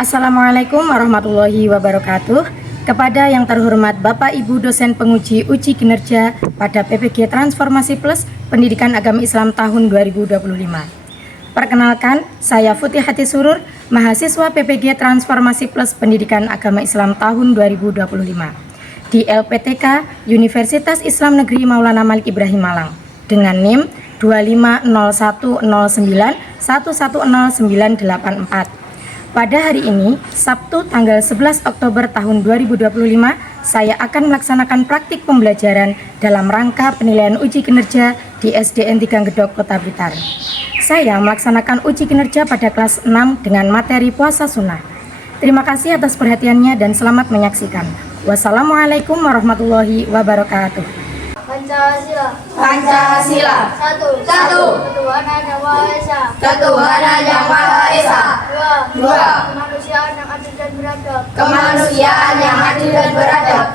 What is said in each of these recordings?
Assalamualaikum warahmatullahi wabarakatuh. Kepada yang terhormat Bapak Ibu dosen penguji uji kinerja pada PPG Transformasi Plus Pendidikan Agama Islam tahun 2025. Perkenalkan, saya Futihati Surur, mahasiswa PPG Transformasi Plus Pendidikan Agama Islam tahun 2025 di LPTK Universitas Islam Negeri Maulana Malik Ibrahim Malang dengan NIM 25010911094. Pada hari ini, Sabtu tanggal 11 Oktober tahun 2025, saya akan melaksanakan praktik pembelajaran dalam rangka penilaian uji kinerja di SDN 3 Gedok, Kota Blitar. Saya melaksanakan uji kinerja pada kelas 6 dengan materi puasa sunnah. Terima kasih atas perhatiannya dan selamat menyaksikan. Wassalamualaikum warahmatullahi wabarakatuh. Pancasila. Pancasila. Satu. Ketuhanan Yang Maha Esa. Ketuhanan Yang Maha Esa. Dua. Kemanusiaan yang adil dan beradab. Kemanusiaan yang adil dan beradab.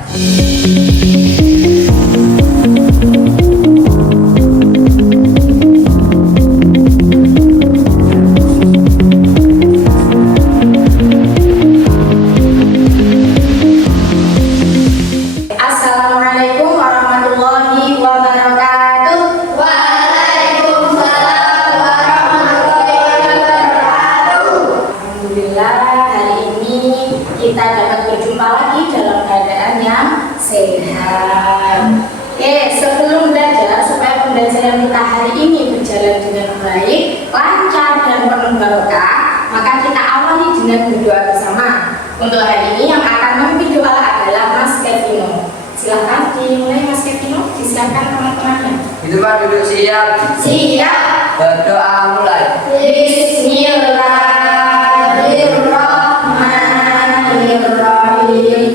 Assalamualaikum warahmatullahi wabarakatuh. Waalaikumsalam warahmatullahi wabarakatuh. Alhamdulillah, hari ini kita dapat berjumpa lagi dalam keadaan yang sehat. Oke, sebelum belajar, supaya pembelajaran kita hari ini berjalan dengan baik, lancar dan penuh barokah, maka kita awali dengan berdoa bersama. Untuk hari ini yang akan memimpin doa adalah Mas Kevino. Silahkan dimulai Mas Kevino, disiapkan teman-temannya. Itu Pak, duduk siap. Siap. Berdoa mulai. Bismillahirrahmanirrahim.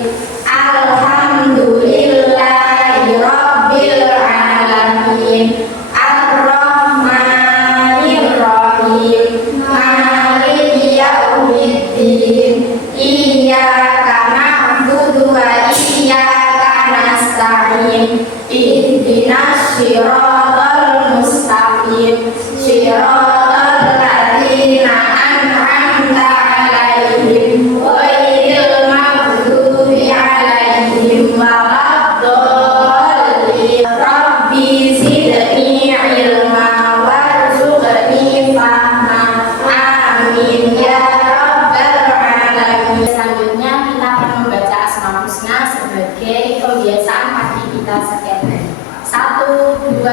Alhamdulillahirabbil alamin. Ar-Rahmanirrahim. Maliki yaumiddin. Iyyaka na'budu wa iyyaka nasta'in. Ihdinas siratal mustaqim. Siratal ladzina an'amta 'alaihim ghairil maghdubi 'alaihim waladdallin. Rabbi zidni ilma warzuqni fahma. Amin ya rabbal alamin. Selanjutnya kita akan membaca Asmaul Husna sebagai kebiasaan pagi kita setiap hari. 1, 2,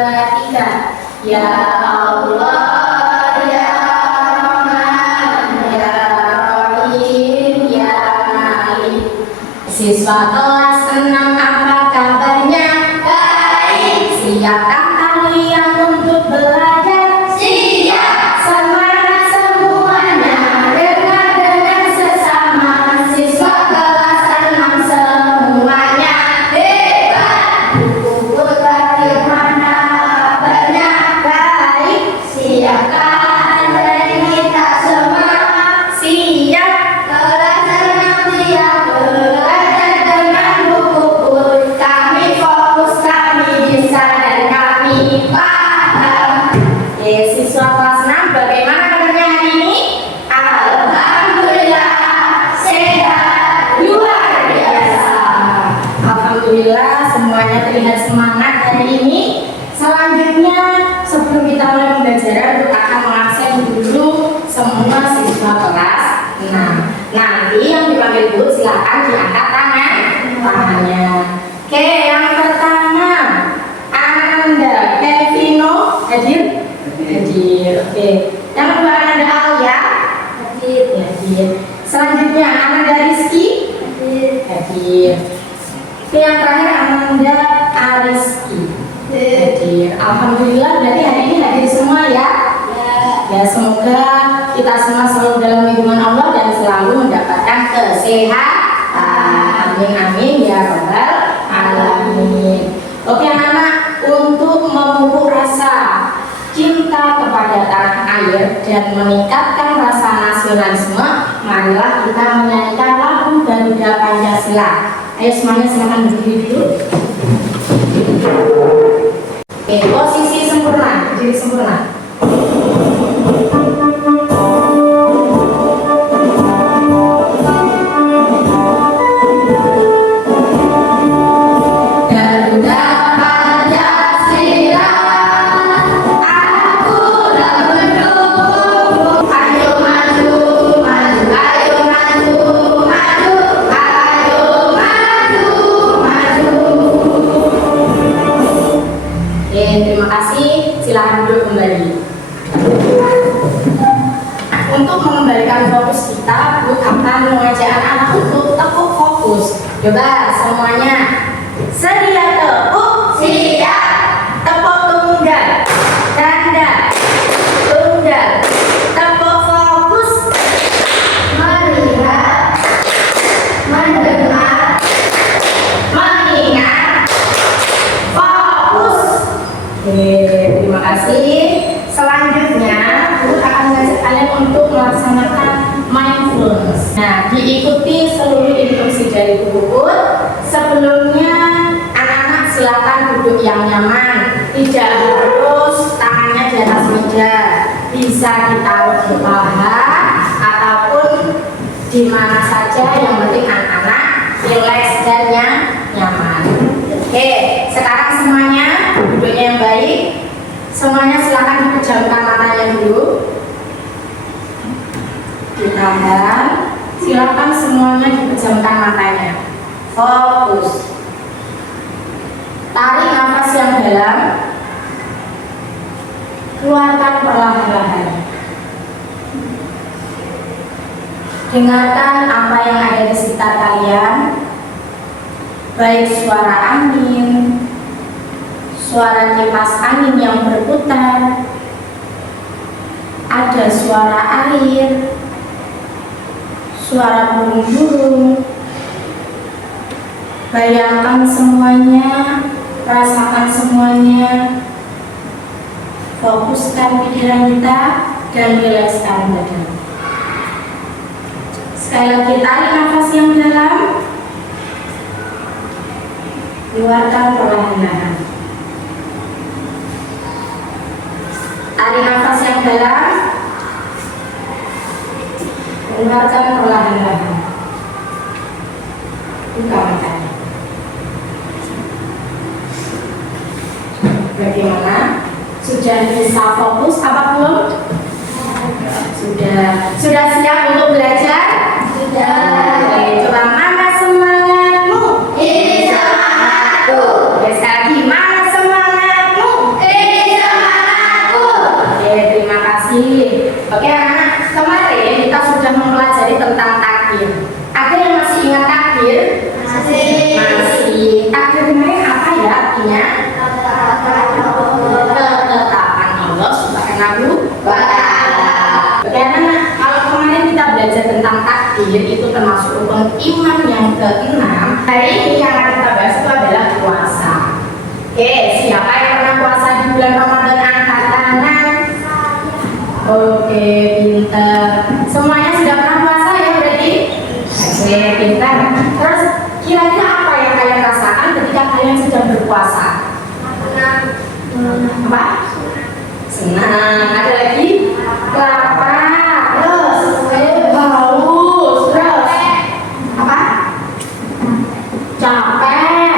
3. Ya Allah, ya Rahman, ya Rahim, ya Malik. Siswa kelas 6, apa kabarnya? Baik. Siapkah kalian untuk belajar? Siap. Semangat semuanya, dengar dengan sesama. Siswa kelas 6 semuanya Hebat. buku bagaimana kabarnya? Baik. Siapkan dari kita semua. Siap. Kelas 6 siap belajar dengan buku pun. Kami fokus, kami bisa dan kami paham. Oke, siswa kelas 6 bagaimana kabarnya hari ini? Alhamdulillah sehat luar biasa. Alhamdulillah semuanya terlihat semangat hari ini. Selanjutnya sebelum kita mulai pembelajaran, kita akan mengabsen dulu semua siswa kelas 6. Nanti yang dipanggil Bu silakan diangkat tangannya. Oke, yang pertama Anda Kevino hadir? Hadir. Oke. Yang kedua Anda Alia? Hadir. Hadir. Selanjutnya Anda Rizky? Hadir. Oke, yang terakhir Ananda Ariski. Hadir. Alhamdulillah berarti hari ini hadir semua ya. Ya, semoga kita semua selalu dalam lindungan Allah dan selalu mendapatkan kesehatan. Amin amin ya rabbal alamin. Oke anak-anak, untuk memupuk rasa cinta kepada tanah air dan meningkatkan rasa nasionalisme, marilah kita menyanyikan lagu Garuda Pancasila. Ayo semuanya silakan berdiri dulu. Oke, posisi sempurna, berdiri sempurna. tujuan fokus kita akan mengajak anak-anak untuk tepuk fokus. Coba semuanya, sedia tepuk, Siap. tepuk tunggal, ganda, tunggal, tepuk fokus, Melihat. Mendengar. mengingat, fokus. Oke, terima kasih. Selanjutnya, Guru akan mengajak kalian untuk melaksanakan mindfulness. Nah, diikuti seluruh instruksi dari Guru Puput. Sebelumnya, anak-anak silakan duduk yang nyaman, tidak harus tangannya di atas meja, bisa ditaruh di paha ataupun di mana saja, yang penting anak-anak rileks dan nyaman. Oke, sekarang semuanya duduknya yang baik. Semuanya silakan dipejamkan matanya dulu. Ditahan. Silakan semuanya dipejamkan matanya. Fokus. Tarik nafas yang dalam. Keluarkan perlahan-lahan. Dengarkan apa yang ada di sekitar kalian, baik suara angin, suara kipas angin yang berputar, ada suara air, suara burung-burung. Bayangkan semuanya, rasakan semuanya, fokuskan pikiran kita dan rilekskan badan. Sekali lagi, tarik nafas yang dalam, keluarkan perlahan-lahan. Tarik nafas yang dalam, keluarkan perlahan-lahan. Buka matanya. Bagaimana? Sudah bisa fokus apa belum? Sudah siap untuk belajar? Sudah. Oke, coba mana semangatmu? Ini semangatku. Oke, sekali lagi, mana semangatmu? Ini semangatku. Oke, terima kasih. Oke anak-anak, kemarin kita sudah mempelajari tentang takdir. Ada yang masih ingat takdir? Masih. Takdir kemarin apa ya artinya? Ketetapan Allah Subhanahu wa Ta'ala. Oke anak-anak, kalau kemarin kita belajar tentang takdir, itu termasuk rukun iman yang ke-6. Hari ini yang akan kita bahas itu adalah puasa. Oke, siapa yang pernah puasa di bulan Ramadan angkat tangan? Oke, pintar. Semuanya sudah pernah puasa ya berarti? Oke, pintar. Terus kira-kira apa yang kalian rasakan ketika kalian sedang berpuasa? Apa? Senang. Ada lagi? Lapar. Terus haus. Terus apa? Capek.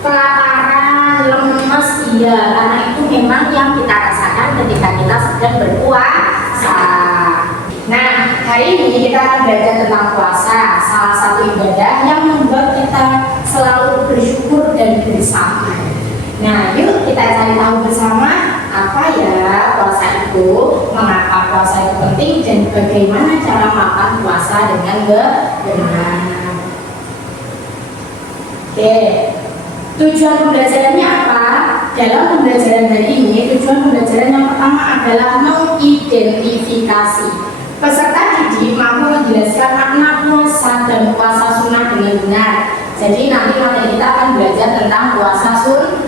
Kelaparan, lemes. Iya, karena itu memang yang kita rasakan ketika kita sedang berpuasa. Nah, hari ini kita akan belajar tentang puasa, salah satu ibadah yang membuat kita selalu bersyukur dan bersabar. Nah, yuk kita cari tahu bersama apa ya puasa itu, mengapa puasa itu penting, dan bagaimana cara melakukan puasa dengan benar. Oke, tujuan pembelajarannya apa? Dalam pembelajaran hari ini, tujuan pembelajaran yang pertama adalah mengidentifikasi. Peserta didik mampu menjelaskan makna puasa dan puasa sunnah dengan benar. Jadi nanti materi kita akan belajar tentang puasa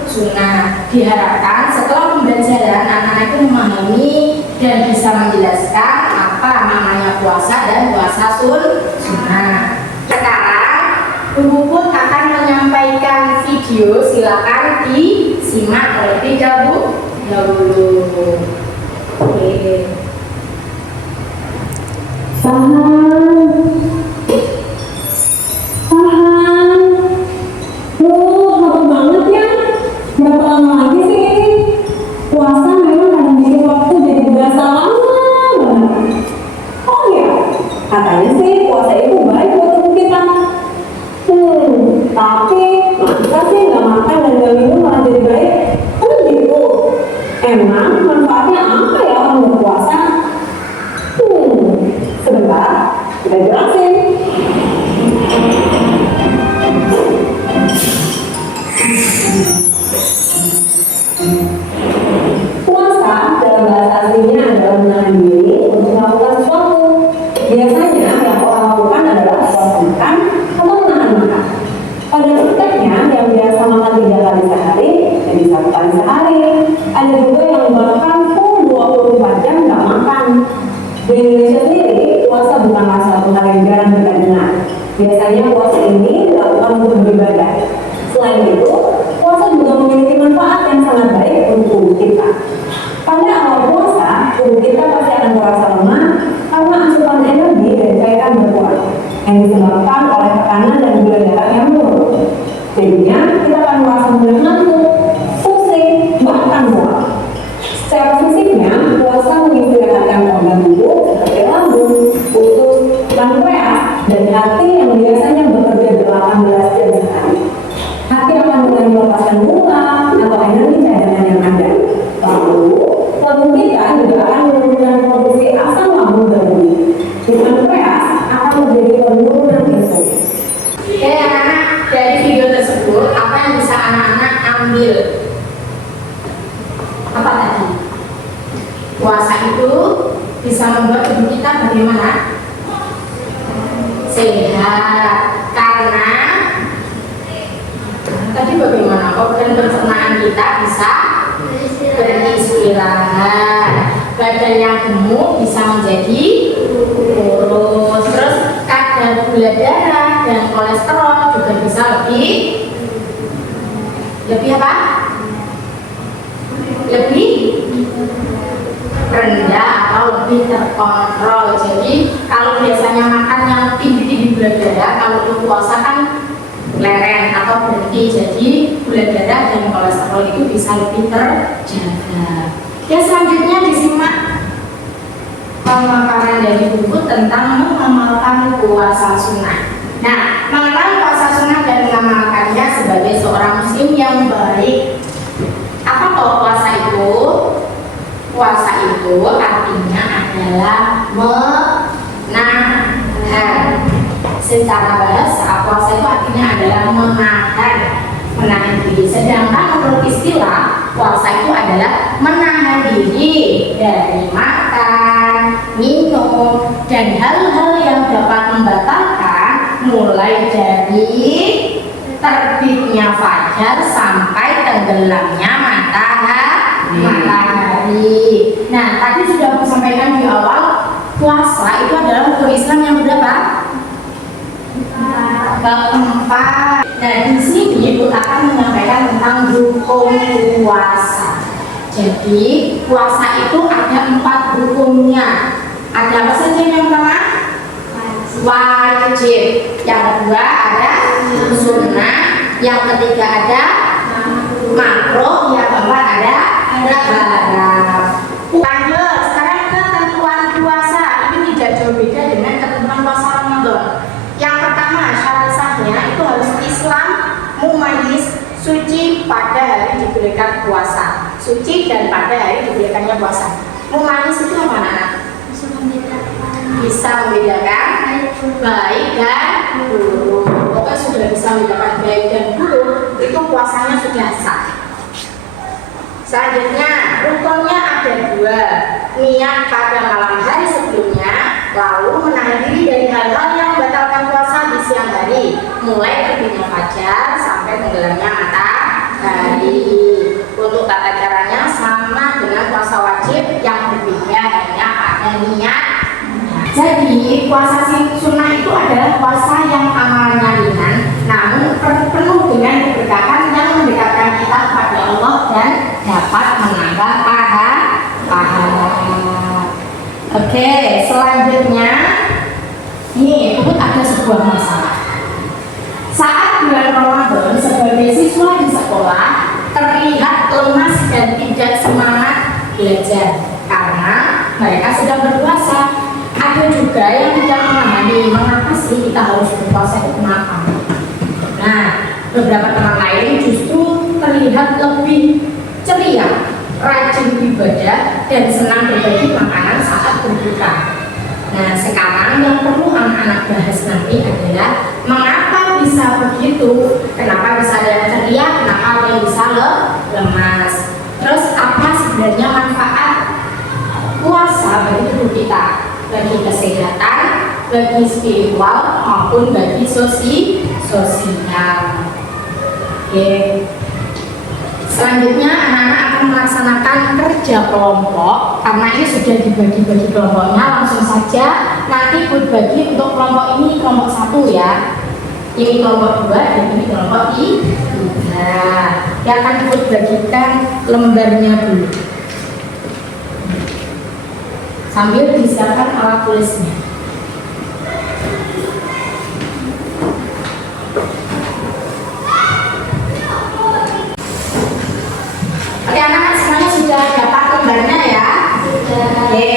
sunnah. Diharapkan setelah pembelajaran anak-anak itu memahami dan bisa menjelaskan apa namanya puasa dan puasa sunnah. Sekarang Bu Puput akan menyampaikan video, silakan disimak terlebih dahulu. Oke. Lama banget ya. Berapa lama lagi sih ini? Puasa memang kadang bikin waktu jadi berasa lama banget. Oh ya, katanya sih puasa itu baik buat tubuh kita. Tapi masa sih nggak makan dan nggak minum malah jadi baik? Gitu. Emang manfaatnya apa ya orang berpuasa? Saya jelasin. Puasa dalam bahasa aslinya adalah menahan diri untuk melakukan sesuatu. Biasanya yang orang lakukan adalah puasa makan atau menahan makan. Pada prakteknya yang biasa makan 3 kali sehari jadi 1 kali sehari. Ada juga yang bahkan full 24 jam nggak makan. Di Indonesia sendiri, puasa bukanlah suatu hal yang jarang kita dengar. Biasanya puasa ini dilakukan untuk beribadah. Selain itu, puasa juga memiliki manfaat yang sangat baik untuk tubuh kita. Pada awal puasa, tubuh kita pasti akan terasa lemah karena asupan energi dari cairan berkurang, yang disebabkan oleh tekanan dan gula darah yang menurun. Jadinya, kita akan merasa mudah ngantuk, pusing, bahkan mual. Secara fisiknya, puasa mengistirahatkan organ tubuh seperti lambung, usus, pankreas, dan hati yang biasanya bekerja 18 jam sehari. Hati akan mulai melepaskan gula atau energi cadangan yang ada. Lalu, lambung kita juga akan menurunkan produksi asam lambung berlebih. Di pankreas akan terjadi penurunan insulin. Oke anak-anak, dari video tersebut apa yang bisa anak-anak ambil? Apa tadi? Puasa itu bisa membuat tubuh kita bagaimana? Sehat. Karena tadi bagaimana organ pencernaan kita bisa beristirahat, badan yang gemuk bisa menjadi kurus, terus kadar gula darah dan kolesterol juga bisa lebih apa? Lebih rendah atau lebih terkontrol. Jadi kalau biasanya makan yang tinggi gula darah, kalau itu puasa kan lereng atau berhenti, jadi gula darah dan kolesterol itu bisa lebih terjaga. Ya, selanjutnya disimak pemaparan dari buku tentang mengamalkan puasa sunnah. Nah, mengenal puasa sunnah dan mengamalkannya sebagai seorang muslim yang baik. Apa toh puasa itu? Puasa itu artinya adalah menahan. Secara bahasa, puasa itu artinya adalah menahan diri. Sedangkan menurut istilah, puasa itu adalah menahan diri dari makan, minum, dan hal-hal yang dapat membatalkan, mulai dari terbitnya fajar sampai tenggelamnya matahari. Nah, tadi sudah aku sampaikan di awal, puasa itu adalah rukun Islam yang berapa? Keempat. Nah, di sini Ibu akan menyampaikan tentang rukun puasa. Jadi, puasa itu ada 4 rukunnya. Ada apa saja yang pertama? Wajib. Yang kedua ada sunnah. Yang ketiga ada makruh. Yang keempat ada haram. Lanjut, sekarang ketentuan puasa. Ini tidak jauh beda dengan ketentuan puasa Ramadan. Yang pertama, syarat sahnya itu harus Islam, mumayyiz, suci pada hari diberikan puasa. Suci dan pada hari diberikannya puasa. Mumayyiz itu apa anak? Bisa membedakan baik dan buruk. Pokoknya sudah bisa membedakan baik dan buruk, itu puasanya sudah sah. Selanjutnya, rukunnya ada 2. Niat pada malam hari sebelumnya, lalu menahan diri dari hal-hal yang membatalkan puasa di siang hari, mulai terbitnya fajar sampai tenggelamnya matahari. Untuk tata caranya sama dengan puasa wajib, yang berbeda hanya pada niat. Jadi puasa sunnah itu adalah puasa yang amalnya ringan, namun penuh dengan keberkahan yang mendekatkan kita kepada Allah dan dapat menambah pahala. Oke, selanjutnya ini Ibu ada sebuah masalah. Saat bulan Ramadan, sebagai siswa di sekolah terlihat lemas dan tidak semangat belajar karena mereka sedang berpuasa. Ada juga yang tidak memahami mengapa sih kita harus berpuasa itu kenapa. Nah, beberapa teman lain justru terlihat lebih ceria, rajin ibadah, dan senang berbagi makanan saat berbuka. Nah, sekarang yang perlu anak anak-anak bahas nanti adalah mengapa bisa begitu, kenapa bisa ada yang ceria, kenapa ada yang bisa lemas. Terus apa sebenarnya manfaat puasa bagi tubuh kita, bagi kesehatan, bagi spiritual maupun bagi sosial. Oke. Selanjutnya anak-anak akan melaksanakan kerja kelompok. Karena ini sudah dibagi-bagi kelompoknya, langsung saja nanti berbagi untuk kelompok ini kelompok 1 ya. Ini kelompok 2 dan ini kelompok 3. Yang akan dibagikan lembarnya dulu. Sambil disiapkan alat tulisnya. Oke, anak-anak semuanya sudah dapat lembarnya ya? Oke,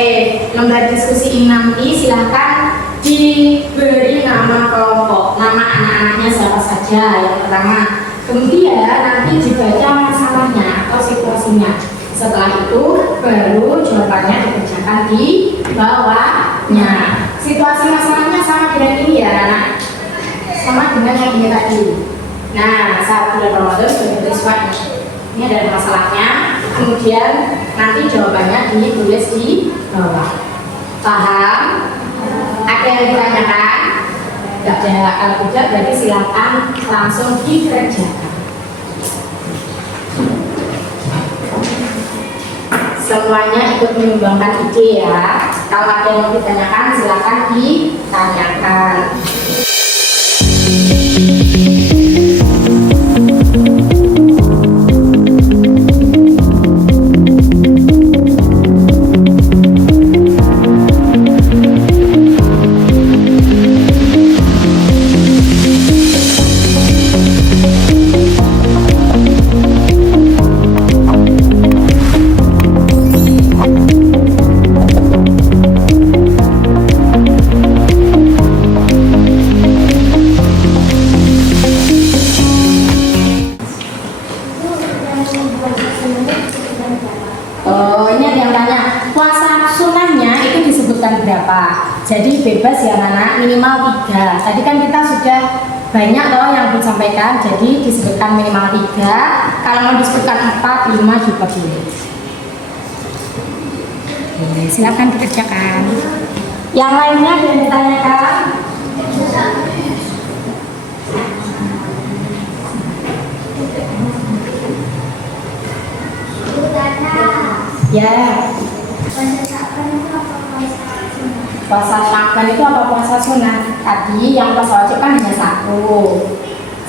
lembar diskusi ini nanti silahkan diberi nama kelompok, nama anak-anaknya siapa saja yang pertama. Kemudian nanti dibaca masalahnya atau situasinya. Setelah itu baru jawabannya dikerjakan di bawahnya. Situasi masalahnya sama dengan ini ya anak, sama dengan yang ini tadi. Nah, saat bulan Ramadan sudah bersiswa ini adalah masalahnya, kemudian nanti jawabannya ditulis di bawah. Paham? Ada yang ditanyakan? Tidak ada. Kalau tidak berarti silakan langsung dikerjakan. Semuanya ikut menyumbangkan ide ya. Kalau ada yang ditanyakan silakan ditanyakan. Oh, ini ada yang tanya, puasa sunnahnya itu disebutkan berapa? Jadi bebas ya anak, minimal 3. Tadi kan kita sudah banyak loh yang disampaikan, jadi disebutkan minimal 3. Kalau mau disebutkan 4, 5 juga boleh. Oke, silakan dikerjakan. Yang lainnya ada yang ditanyakan? Ya. Puasa Sya'ban itu apa puasa sunnah? Tadi yang puasa wajib kan hanya 1.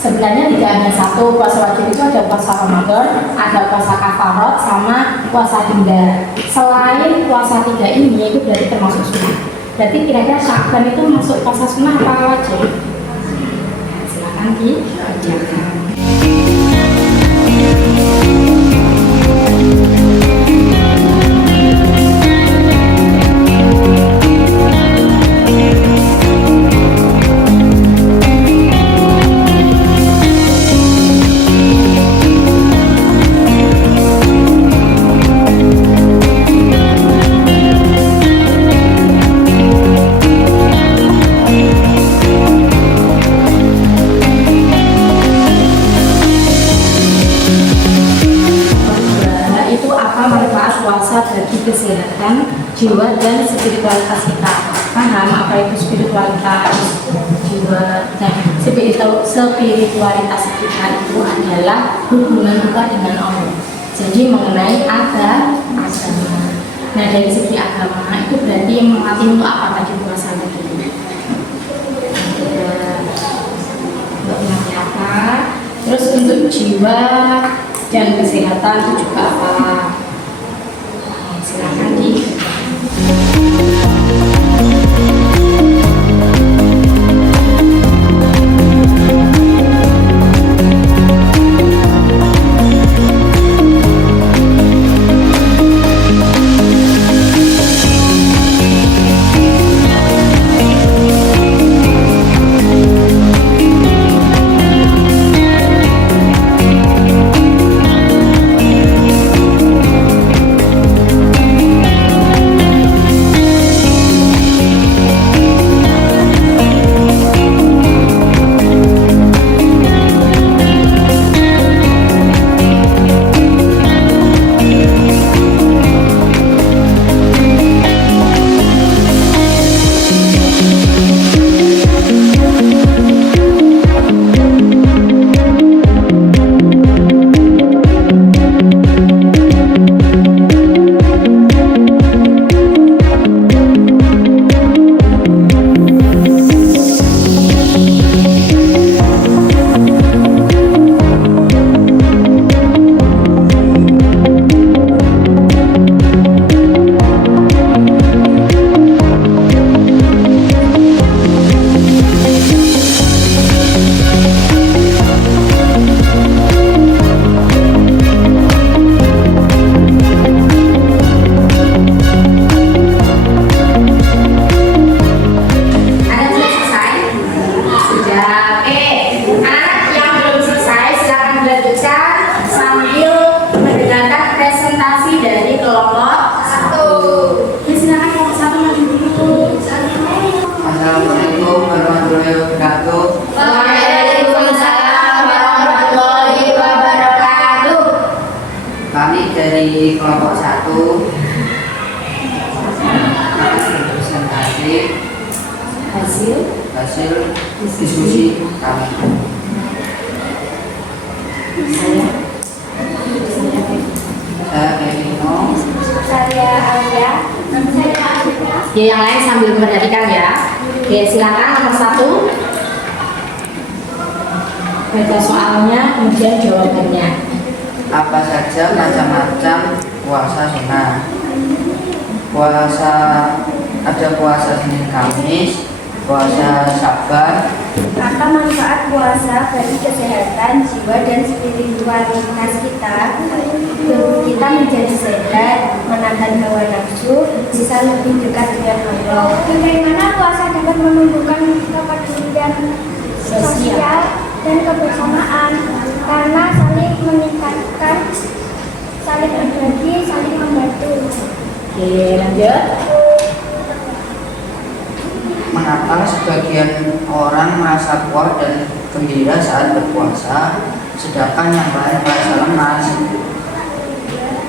Sebenarnya tidak hanya 1. Puasa wajib itu ada puasa Ramadan, ada puasa kafarat, sama puasa denda. Selain puasa 3 ini itu berarti termasuk sunnah. Berarti kira-kira Sya'ban itu masuk puasa sunnah apa wajib? Silakan dikerjakan. Bagi kesehatan jiwa dan spiritualitas kita. Paham apa itu spiritualitas jiwa dan spiritualitas kita itu adalah hubungan kita dengan Allah. Jadi mengenai agama. Nah, dari segi agama itu berarti yang melatih untuk apa tadi puasa tadi? Untuk melatih apa? Terus untuk jiwa dan kesehatan itu juga apa? Silakan di. menjadi hasil diskusi kami. Saya Elino. Saya Alia. Saya Alia. Ya, yang lain sambil memperhatikan ya. Oke, silakan nomor 1. Baca soalnya, kemudian jawabannya. Apa saja macam-macam puasa sunnah? Ada puasa Senin Kamis, puasa Saban. Apa manfaat puasa bagi kesehatan jiwa dan spiritualitas kita? Tubuh kita menjadi sehat, menahan hawa nafsu, bisa lebih dekat dengan Allah. Bagaimana puasa dapat menumbuhkan kepedulian sosial dan kebersamaan? Karena saling meningkatkan, saling berbagi, saling membantu. Oke, lanjut. Mengapa sebagian orang merasa kuat dan gembira saat berpuasa, sedangkan yang lain merasa lemas?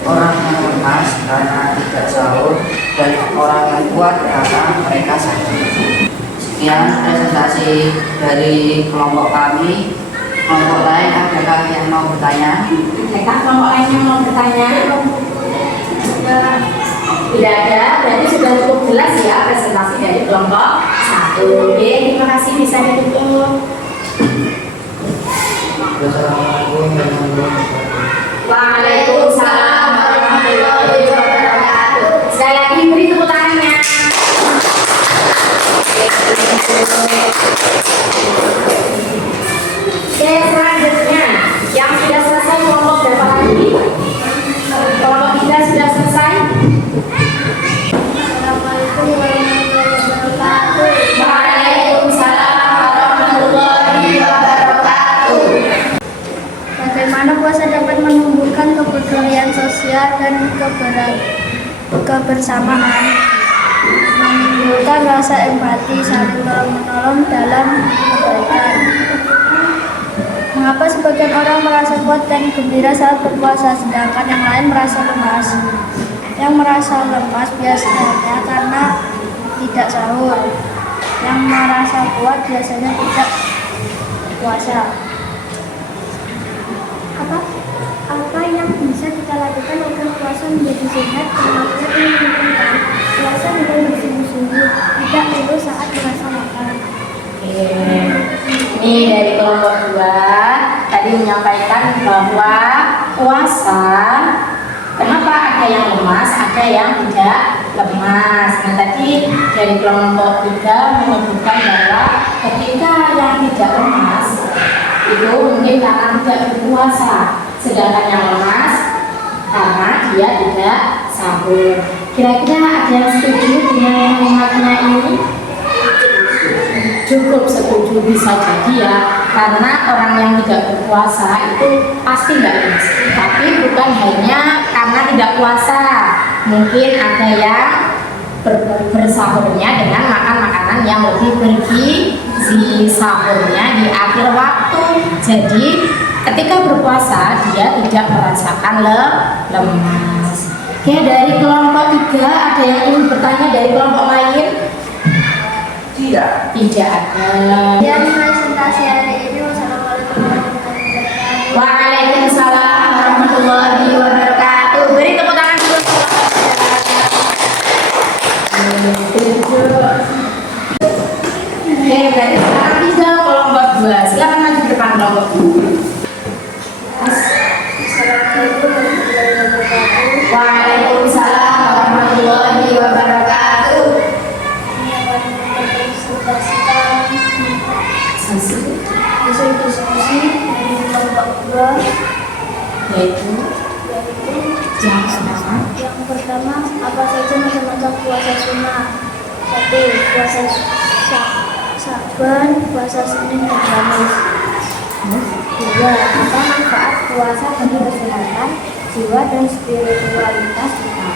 Orang yang lemas karena tidak sahur, dan orang yang kuat karena mereka sahur. Sekian presentasi dari kelompok kami. Kelompok lain adakah yang mau bertanya? Adakah kelompok lain yang mau bertanya? Tidak ada, berarti sudah cukup jelas ya presentasi dari kelompok 1. Oke, terima kasih, bisa ditutup. Wassalamualaikum warahmatullahi wabarakatuh. Waalaikumsalam warahmatullahi wabarakatuh. Sekali lagi beri tepuk tangannya. Oke, selanjutnya yang sudah selesai kelompok berapa lagi? Kelompok 3 sudah selesai. Assalamualaikum warahmatullahi wabarakatuh. Waalaikumsalam warahmatullahi wabarakatuh. Bagaimana puasa dapat menumbuhkan kepedulian sosial dan kebersamaan, menimbulkan rasa empati, saling tolong-menolong dalam kebaikan. Mengapa sebagian orang merasa kuat dan gembira saat berpuasa, sedangkan yang lain merasa lemas? Yang merasa lemas biasanya karena tidak sahur. Yang merasa kuat biasanya tidak puasa. Apa yang bisa kita lakukan agar puasa menjadi sehat dan maksud menunjukkan puasa dengan bersungguh-sungguh, tidak perlu saat merasa lapar. Oke. Ini dari kelompok 2 tadi menyampaikan bahwa puasa, kenapa ada yang lemas, ada yang tidak lemas. Nah, tadi dari kelompok 3 menyebutkan bahwa ketika yang tidak lemas itu mungkin karena tidak berpuasa, sedangkan yang lemas karena dia tidak sahur. Kira-kira ada yang setuju dengan kalimatnya ini? Cukup setuju, bisa jadi ya, karena orang yang tidak berpuasa itu pasti nggak lemas. Tapi bukan hanya karena tidak puasa, mungkin ada yang bersahurnya dengan makan makanan yang lebih bergizi, sahurnya di akhir waktu. Jadi ketika berpuasa dia tidak merasakan lemas. Oke, dari kelompok 3 ada yang ingin bertanya dari kelompok lain? Tidak ada. Dan presentasi hari ini, wassalamualaikum warahmatullahi wabarakatuh. Waalaikumsalam warahmatullahi wabarakatuh. Beri tepuk tangan dulu. Oke, berarti sekarang tinggal kelompok 2. Silakan maju ke depan kelompok 2. Waalaikumsalam warahmatullahi wabarakatuh. Hasil diskusi dari kelompok 2 Yaitu yang pertama, apa saja macam-macam puasa sunnah? 1. Puasa Saban, puasa Senin dan Kamis. 2. Apa manfaat puasa bagi kesehatan jiwa dan spiritualitas kita?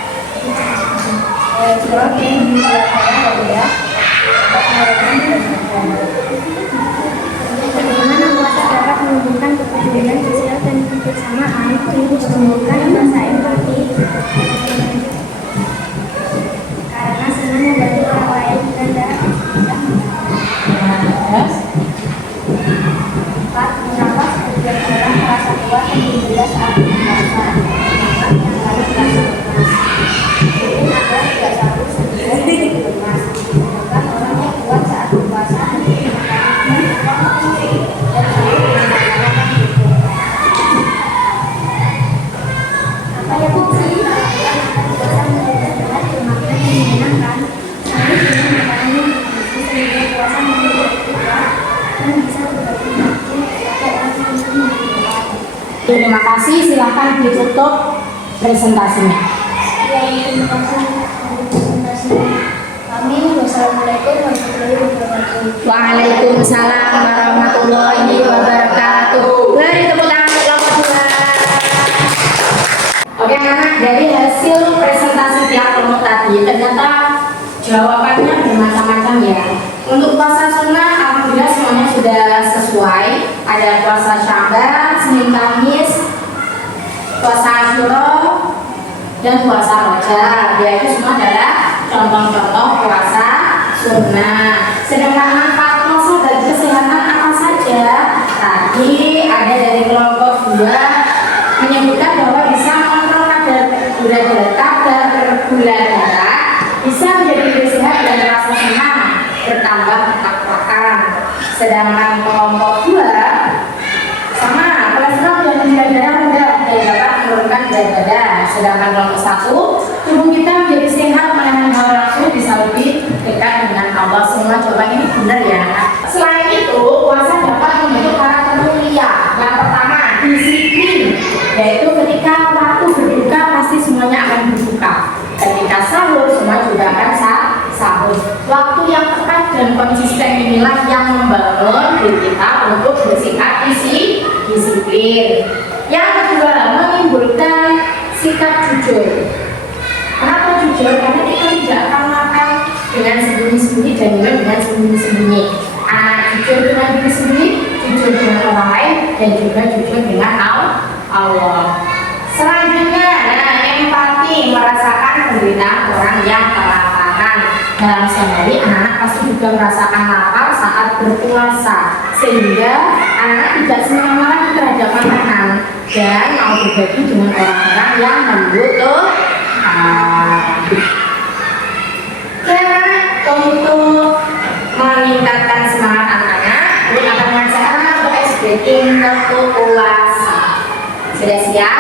Bagaimana puasa dapat menumbuhkan kepedulian sosial dan kebersamaan, menumbuhkan rasa empati, karena senang membantu orang lain dan Terima kasih, silakan ditutup presentasinya. Terima kasih untuk presentasinya. Amin. Wassalamualaikum warahmatullahi wabarakatuh. Waalaikumsalam warahmatullahi wabarakatuh. Beri tepuk tangan untuk kelompok 2. Oke anak, dari hasil presentasi tiap kelompok tadi ternyata jawabannya bermacam-macam ya. Untuk puasa sunnah alhamdulillah semuanya sudah sesuai. Ada puasa Sya'ban, Senin Kamis, puasa Asyura, dan puasa Rajab. Yaitu semua adalah contoh-contoh puasa sunnah. Sedangkan manfaat puasa bagi kesehatan apa saja? Tadi ada dari kelompok 2 menyebutkan bahwa bisa mengontrol kadar gula darah, bisa menjadi lebih sehat dan rasa senang, bertambah ketakwaan. Sedangkan kelompok 2 sama kolesterol dan gula darah rendah dan dapat menurunkan berat badan. Sedangkan kelompok 1 tubuh kita menjadi sehat, menahan hawa nafsu, bisa lebih dekat dengan Allah. Semua jawaban ini benar ya. Selain itu, puasa dapat membentuk karakter mulia. Yang pertama, disiplin, yaitu ketika waktu berbuka pasti semuanya akan berbuka. Ketika sahur semua juga akan sahur. Waktu yang tepat dan konsisten inilah yang membangun diri kita untuk bersikap disiplin. Yang kedua, menimbulkan sikap jujur. Kenapa jujur? Karena kita tidak akan makan dengan sembunyi-sembunyi dan minum dengan sembunyi-sembunyi. Jujur dengan diri sendiri, jujur dengan orang lain, dan juga jujur dengan Allah. Selanjutnya, empati, merasakan penderitaan orang yang kelaparan. Dalam sehari, anak-anak pasti juga merasakan lapar saat berpuasa, sehingga anak tidak semangat terhadap makanan dan mau berbagi dengan orang-orang yang membutuhkan. Untuk meningkatkan semangat anak-anak, kita akan mengajak anak berekspresi tepuk puasa. Sudah siap?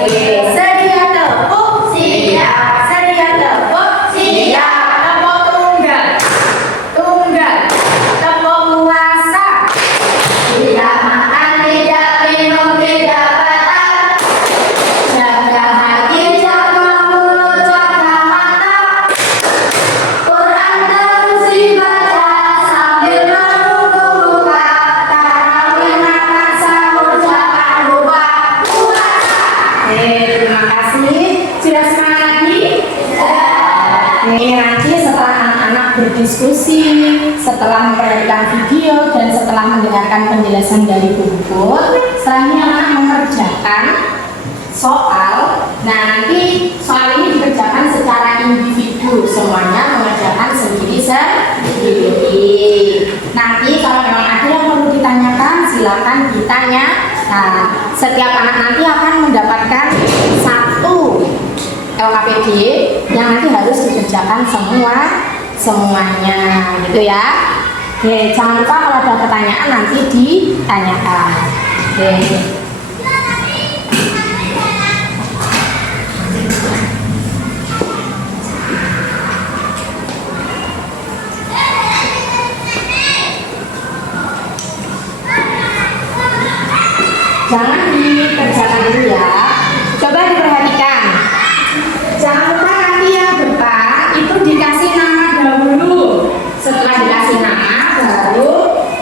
Oke, sedia tepuk, siap. Sedia tepuk, siap. Tepuk tunggal, tepuk puasa. Tidak makan, tidak minum, tidak batal. Jaga hati, jaga mulut, jaga mata. Quran terus dibaca sambil menunggu buka. Tarawih makan sahur jangan lupa puasa. Terima kasih. Sudah semangat lagi? Nanti setelah anak-anak berdiskusi, setelah memperhatikan video dan setelah mendengarkan penjelasan dari buku, selanjutnya anak mengerjakan soal. Nanti soal ini dikerjakan secara individu, semuanya mengerjakan sendiri-sendiri. Nanti kalau memang ada yang perlu ditanyakan, silakan ditanya. Nah, setiap anak nanti akan mendapatkan 1 LKPD yang nanti harus dikerjakan semuanya, gitu ya. Oke, jangan lupa kalau ada pertanyaan nanti ditanyakan. Oke. Jangan dikerjakan dulu ya. Coba diperhatikan. Jangan lupa nanti yang depan itu dikasih nama dahulu. Setelah dikasih nama, baru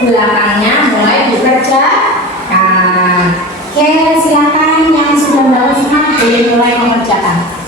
belakangnya mulai dikerjakan. Oke, silakan yang sudah bagus boleh mulai mengerjakan.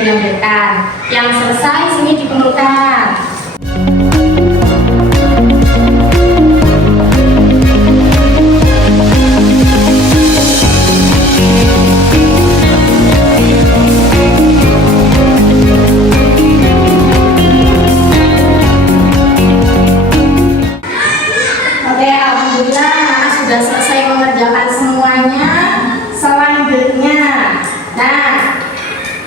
dilampirkan. Yang selesai sini dikumpulkan. Oke, alhamdulillah Nana sudah selesai mengerjakan semuanya. Selanjutnya, nah,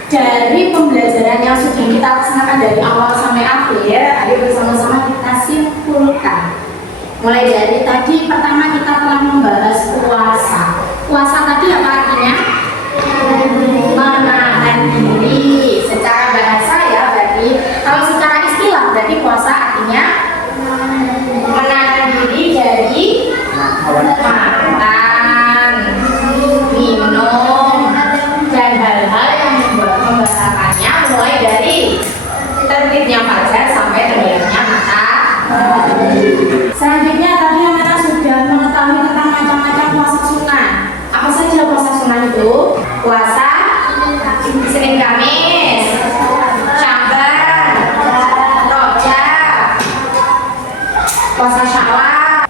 dari pembelajaran yang sudah kita laksanakan dari awal sampai akhir, ayo bersama-sama kita simpulkan. Mulai dari tadi, pertama kita telah membahas puasa. Puasa tadi apa artinya? Menahan diri. Secara bahasa ya, berarti kalau secara istilah berarti puasa artinya menahan diri dari makan, minum, dan hal-hal yang membahayakannya, mulai dari terbitnya fajar sampai tenggelamnya matahari. Selanjutnya tadi anak sudah mengetahui tentang macam-macam puasa sunnah. Apa saja puasa sunnah itu? Puasa Senin Kamis, Sya'ban, Rajab, puasa Syawal,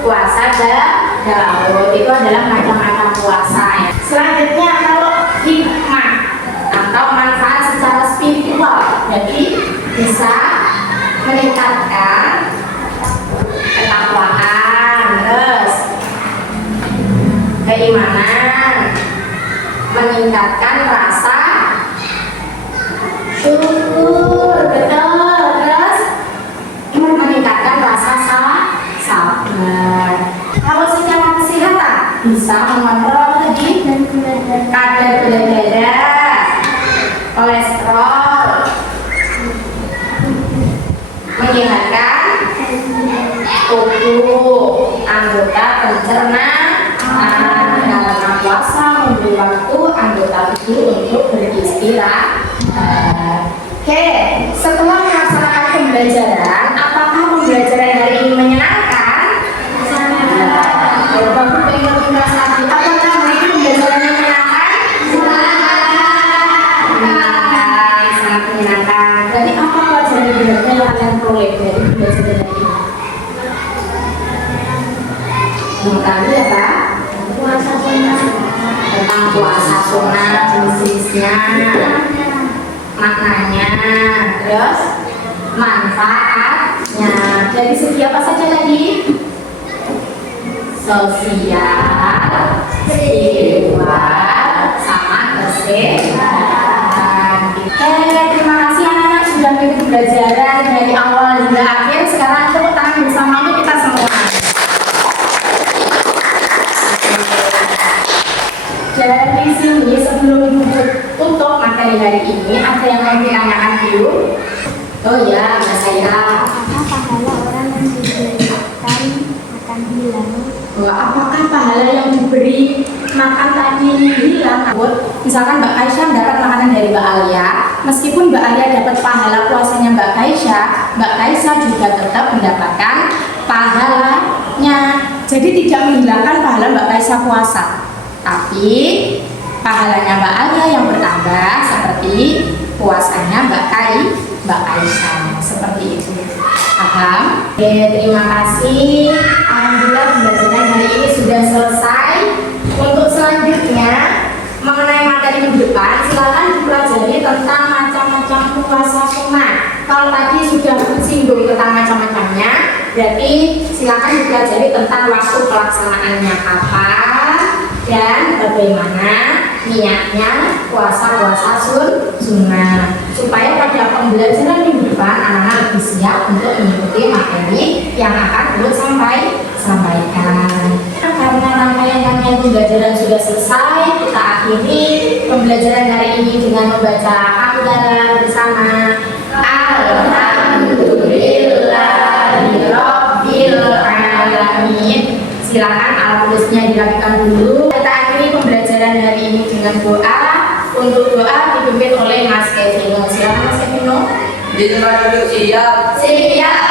puasa Daud. Itu adalah macam-macam puasa ya. Selanjutnya kalau hikmah atau manfaat secara spiritual, jadi bisa meningkatkan ketakwaan, terus keimanan, meningkatkan rasa syukur, betul, terus meningkatkan rasa sabar. Kalau secara kesehatan bisa mengontrol tadi kadar gula darah, kolesterol, menyehatkan tubuh, anggota pencernaan, karena puasa memberi waktu anggota tubuh untuk beristirahat. Oke, setelah melaksanakan pembelajaran, apakah pembelajaran hari ini menyenangkan? Kalau Bapak pengen tugas lagi, apakah hari ini pembelajarannya menyenangkan? Menyenangkan, sangat menyenangkan. Jadi apa pelajaran yang kalian peroleh dari pembelajaran hari ini? Yang tadi apa? Puasa sunnah. Tentang puasa sunnah, jenis-jenisnya, maknanya, terus manfaatnya. Dari segi apa saja tadi? Sosial, spiritual, sama kesehatan. Oke, terima kasih anak-anak sudah mengikuti pembelajaran dari awal hingga akhir. Sekarang tepuk tangan bersama untuk kita semua. Dari sini sebelum tutup materi hari ini, ada yang mau ditanyakan dulu? Oh ya, Mas saya. Apakah pahala orang yang diberikan akan hilang? Apakah pahala yang diberi makan tadi hilang? Misalkan Mbak Aisyah dapat makanan dari Mbak Alia, meskipun Mbak Alia dapat pahala puasanya Mbak Aisyah juga tetap mendapatkan pahalanya. Jadi tidak menghilangkan pahala Mbak Aisyah puasa, tapi pahalanya Mbak Alia yang bertambah seperti puasanya Mbak Aisyah, seperti itu. Paham? Oke, terima kasih. Alhamdulillah pembelajaran hari ini sudah selesai. Untuk selanjutnya mengenai materi minggu depan, silakan dipelajari tentang macam-macam puasa sunnah. Kalau tadi sudah singgung tentang macam-macamnya, berarti silakan dipelajari tentang waktu pelaksanaannya apa dan bagaimana niatnya puasa-puasa sunnah, supaya pada pembelajaran minggu depan anak-anak lebih siap untuk mengikuti materi yang akan Ibu sampaikan. Karena rangkaian pembelajaran sudah selesai, kita akhiri pembelajaran hari ini dengan membaca hamdalah bersama. Alhamdulillahirabbil alamin. Silakan al-qudsnya dilakukan dulu. Kita akhiri pembelajaran hari ini dengan doa. Untuk doa dipimpin oleh Mas Kevino. Silakan Mas Kevino. Di tempat duduk siap. Siap.